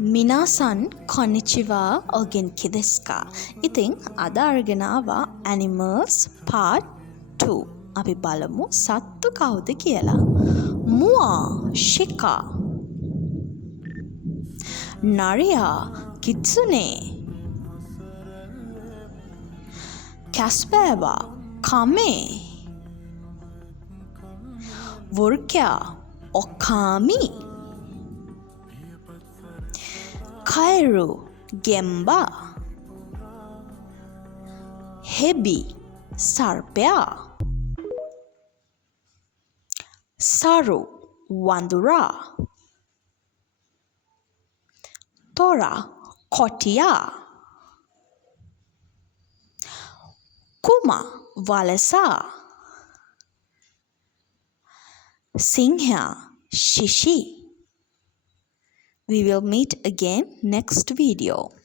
මිනාසන් කොනිචිවා ඔගෙන්කි දෙස් කා. ඉතින් අද අරගෙන ආවා ඇනිමල්ස් පාර්ට් 2. අපි බලමු සත්තු කවුද කියලා. මුවා ශිකා. නරියා කිත්සුනේ. කැස්බෑවා කමේ. වෘකයා ඔකාමි. කයිරු ගෙම්බා. හෙබි සර්පයා. සරු වඳුරා. තොරා කොටියා. කුමා වලසා. සිංහයා ශිෂි. We will meet again next video.